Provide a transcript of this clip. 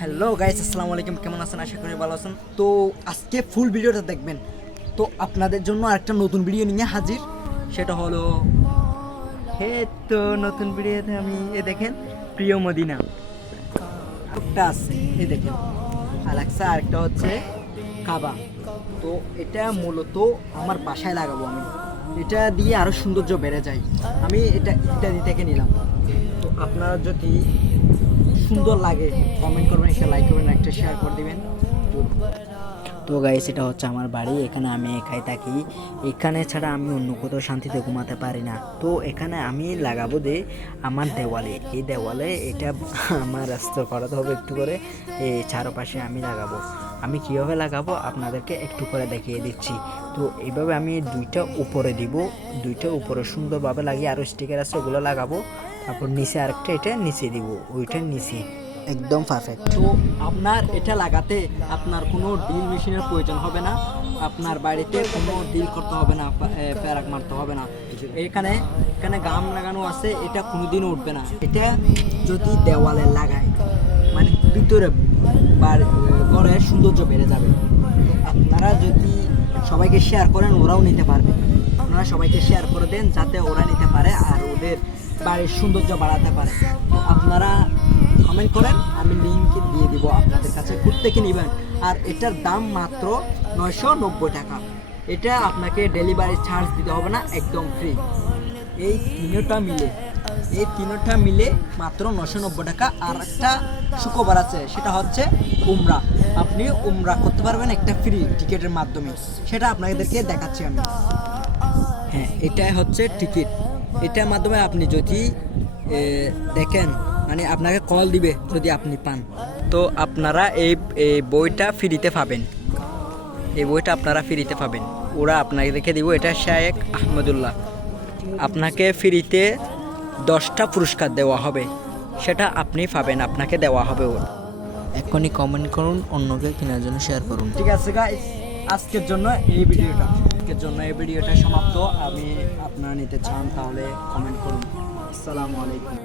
Hello guys, আসসালামু আলাইকুম। কেমন আছেন? আশা করি ভালো আছেন। তো আজকে ফুল ভিডিওটা দেখবেন। তো আপনাদের জন্য আরেকটা নতুন ভিডিও নিয়ে হাজির। সেটা হলো তো নতুন ভিডিওতে আমি দেখেন প্রিয় মদিনা একটা আছে, দেখেন আলাক্সা, আরেকটা হচ্ছে কাবা। তো এটা মূলত আমার বাসায় লাগাবো আমি। এটা দিয়ে আরও সৌন্দর্য বেড়ে যায়। আমি এটা ইত্যাদি থেকে নিলাম। তো আপনারা যদি সুন্দর লাগে কমেন্ট করবেন, একটা লাইক করবেন, একটা শেয়ার করে দিবেন। তো গাইস, এটা হচ্ছে আমার বাড়ি। এখানে আমি একাই থাকি। এখানে ছাড়া আমি অন্য কোথাও শান্তিতে ঘুমাতে পারি না। তো এখানে আমি লাগাবো আমার দেওয়ালে, এই দেওয়ালে এটা আমার রাস্তা করাতে হবে একটু করে। এই চারপাশে আমি লাগাবো। আমি কীভাবে লাগাবো আপনাদেরকে একটু করে দেখিয়ে দিচ্ছি। তো এইভাবে আমি দুইটা উপরে দিব, দুইটা উপরে সুন্দরভাবে লাগিয়ে আরও স্টিকার আছে ওগুলো লাগাবো। তারপর নিচে আরেকটা এটা নিচে দিব, ওইটার নিচে একদম পারফেক্ট। তো আপনার এটা লাগাতে আপনার কোনো ড্রিল মেশিনের প্রয়োজন হবে না। আপনার বাড়িতে কোনো ড্রিল করতে হবে না, প্যারাক মারতে হবে না। এখানে এখানে গাম লাগানো আছে, এটা কোনোদিনও উঠবে না। এটা যদি দেওয়ালে লাগায় মানে ভিতরে ঘরের সৌন্দর্য বেড়ে যাবে। আপনারা যদি সবাইকে শেয়ার করেন, ওরাও নিতে পারবে। আপনারা সবাইকে শেয়ার করে দেন যাতে ওরা নিতে পারে আর ওদের বাড়ির সৌন্দর্য বাড়াতে পারে। আপনারা কমেন্ট করেন, আমি লিঙ্ক দিয়ে দিব আপনাদের কাছে, প্রত্যেকে নেবেন। আর এটার দাম মাত্র 990 টাকা। এটা আপনাকে ডেলিভারি চার্জ দিতে হবে না, একদম ফ্রি। এই তিনটা মিলে মাত্র 990 টাকা। আর একটা শুক্রবার আছে, সেটা হচ্ছে উমরা। আপনি উমরা করতে পারবেন একটা ফ্রি টিকিটের মাধ্যমে। সেটা আপনাদেরকে দেখাচ্ছি আমি। হ্যাঁ, এটাই হচ্ছে টিকিট। এটার মাধ্যমে আপনি যদি দেখেন, মানে আপনাকে কল দিবে যদি আপনি পান। তো আপনারা এই বইটা ফ্রিতে পাবেন। এই বইটা আপনারা ফ্রিতে পাবেন। ওরা আপনাকে দেখে দিব, এটা শেখ আহমদুল্লাহ। আপনাকে ফ্রিতে 10টা পুরস্কার দেওয়া হবে, সেটা আপনি পাবেন, আপনাকে দেওয়া হবে। এখনই কমেন্ট করুন, অন্যকে কেনার জন্য শেয়ার করুন। ঠিক আছে গাইস, আজকের জন্য এই ভিডিওটা সমাপ্ত। আমি আপনারা নিতে চান তাহলে কমেন্ট করুন। আসসালামু আলাইকুম।